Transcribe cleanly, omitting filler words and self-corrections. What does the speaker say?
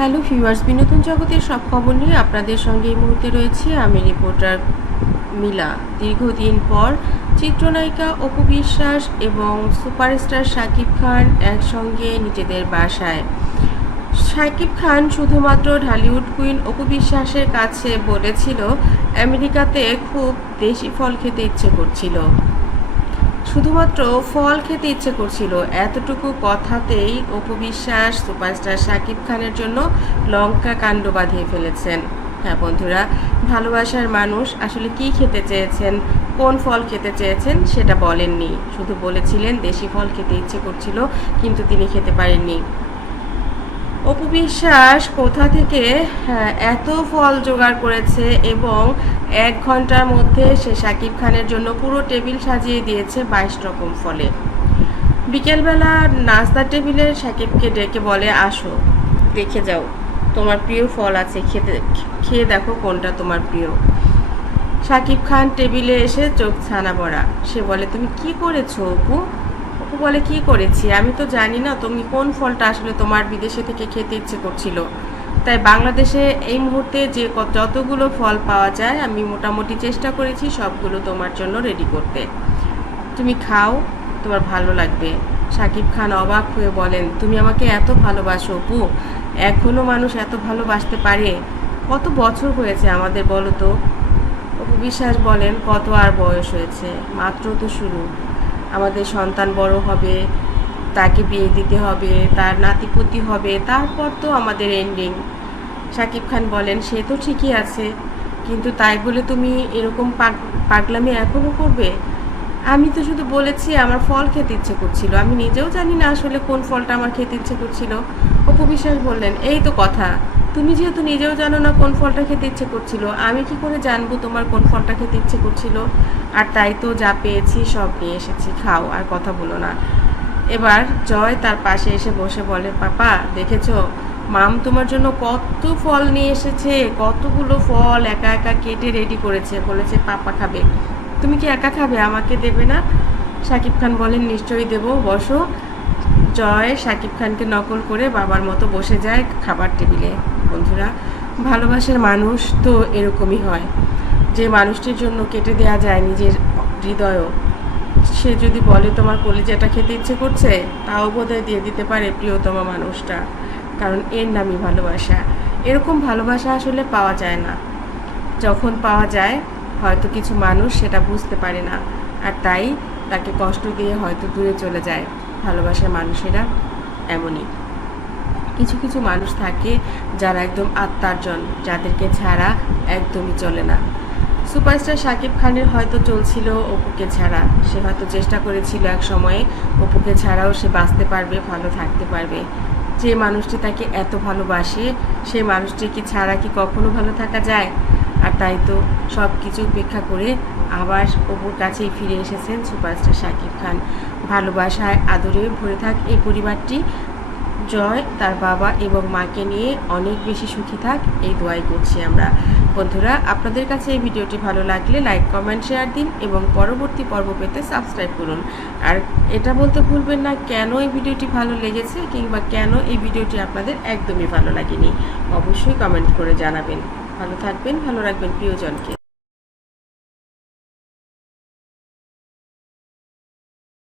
Hello viewers, বিনোদন জগতের সব খবর নিয়ে আপনাদের সঙ্গে এই মুহূর্তে রয়েছি আমি রিপোর্টার মিলা। দীর্ঘদিন পর চিত্রনায়িকা অপু বিশ্বাস এবং সুপারস্টার শাকিব খান একসঙ্গে নিজেদের বাসায়। শাকিব খান শুধুমাত্র ঢালিউড কুইন অপু বিশ্বাসের কাছে বলেছিল আমেরিকাতে খুব দেশি ফল খেতে ইচ্ছে করছিল, শুধুমাত্র ফল খেতে ইচ্ছে করছিল। এতটুকু কথাতেই অপু বিশ্বাস সুপারস্টার শাকিব খানের জন্য লঙ্কা কাণ্ড বাঁধিয়ে ফেলেছেন। হ্যাঁ বন্ধুরা, ভালোবাসার মানুষ আসলে কি খেতে চেয়েছেন, কোন ফল খেতে চেয়েছেন সেটা বলেননি, শুধু বলেছিলেন দেশি ফল খেতে ইচ্ছে করছিল, কিন্তু তিনি খেতে পারেননি। অপু বিশ্বাস কোথা থেকে এত ফল জোগাড় করেছে এবং 1 ঘন্টার মধ্যে সে শাকিব খানের জন্য পুরো টেবিল সাজিয়ে দিয়েছে 22 রকম ফলে। বিকেলবেলা নাস্তার টেবিলে শাকিবকে ডেকে বলে, আসো দেখে যাও, তোমার প্রিয় ফল আছে, খেয়ে দেখো কোনটা তোমার প্রিয়। শাকিব খান টেবিলে এসে চোখ ছানা বড়া। সে বলে, তুমি কি করেছো অপু? অপু বলে, কি করেছি? আমি তো জানি না তুমি কোন ফলটা আসলে তোমার বিদেশে থেকে খেতে ইচ্ছে করছিল। তাই বাংলাদেশে এই মুহূর্তে যে যতগুলো ফল পাওয়া যায় আমি মোটামুটি চেষ্টা করেছি সবগুলো তোমার জন্য রেডি করতে, তুমি খাও, তোমার ভালো লাগবে। শাকিব খান অবাক হয়ে বলেন, তুমি আমাকে এত ভালোবাসো অপু? এখনও মানুষ এত ভালোবাসতে পারে? কত বছর হয়েছে আমাদের বলো তো? অপু বিশ্বাস বলেন, কত আর বয়স হয়েছে, মাত্র তো শুরু। আমাদের সন্তান বড় হবে, তাকে বিয়ে দিতে হবে, তার নাতিপুতি হবে, তারপর তো আমাদের এন্ডিং। শাকিব খান বলেন, সে তো ঠিকই আছে, কিন্তু তাই বলে তুমি এরকম পাগলামি এখনও করবে? আমি তো শুধু বলেছি আমার ফল খেতে ইচ্ছে করছিল, আমি নিজেও জানি না আসলে কোন ফলটা আমার খেতে ইচ্ছে করছিল। অপু বিশ্বাস বললেন, এই তো কথা, তুমি যেহেতু নিজেও জানো না কোন ফলটা খেতে ইচ্ছে করছিল, আমি কি করে জানবো তোমার কোন ফলটা খেতে ইচ্ছে করছিল? আর তাই তো যা পেয়েছি সব নিয়ে এসেছি, খাও আর কথা বলো না। এবার জয় তার পাশে এসে বসে বলে, পাপা দেখেছো মাম তোমার জন্য কত ফল নিয়ে এসেছে, কতগুলো ফল একা একা কেটে রেডি করেছে, বলেছে পাপা খাবে। তুমি কি একা খাবে, আমাকে দেবে না? শাকিব খান বলেন, নিশ্চয়ই দেবো, বসো। জয় শাকিব খানকে নকল করে বাবার মতো বসে যায় খাবার টেবিলে। বন্ধুরা, ভালোবাসার মানুষ তো এরকমই হয়, যে মানুষটির জন্য কেটে দেওয়া যায় নিজের হৃদয়ও, সে যদি বলে তোমার কলিজাটা খেতে ইচ্ছে করছে, তাও বোধহয় দিয়ে দিতে পারে প্রিয়তম মানুষটা, কারণ এর নামই ভালোবাসা। এরকম ভালোবাসা আসলে পাওয়া যায় না, যখন পাওয়া যায় হয়তো কিছু মানুষ সেটা বুঝতে পারে না, আর তাই তাকে কষ্ট দিয়ে হয়তো দূরে চলে যায়। ভালোবাসার মানুষেরা এমনই। কিছু কিছু মানুষ থাকে যারা একদম আত্মার্জন, যাদেরকে ছাড়া একদমই চলে না। সুপারস্টার শাকিব খানের হয়তো চলছিল অপুকে ছাড়া, সে হয়তো চেষ্টা করেছিল এক সময়ে অপুকে ছাড়াও সে বাঁচতে পারবে, ভালো থাকতে পারবে। যে মানুষটি তাকে এত ভালোবাসে সেই মানুষটিকে ছাড়া কি কখনো ভালো থাকা যায়? আর তাই তো সব কিছু উপেক্ষা করে আবার অপুর কাছেই ফিরে এসেছেন সুপারস্টার শাকিব খান। ভালোবাসায় আদরে ভরে থাক এই পরিবারটি। জয় তার বাবা এবং মাকে নিয়ে অনেক বেশি সুখী থাক, এই দোয়াই করছি আমরা। বন্ধুরা, আপনাদের কাছে এই ভিডিওটি ভালো লাগলে লাইক, কমেন্ট, শেয়ার দিন এবং পরবর্তী পর্ব পেতে সাবস্ক্রাইব করুন। আর এটা বলতে ভুলবেন না কেন এই ভিডিওটি ভালো লেগেছে কিংবা কেন এই ভিডিওটি আপনাদের একদমই ভালো লাগেনি, অবশ্যই কমেন্ট করে জানাবেন। ভালো থাকবেন, ভালো রাখবেন প্রিয়জনকে।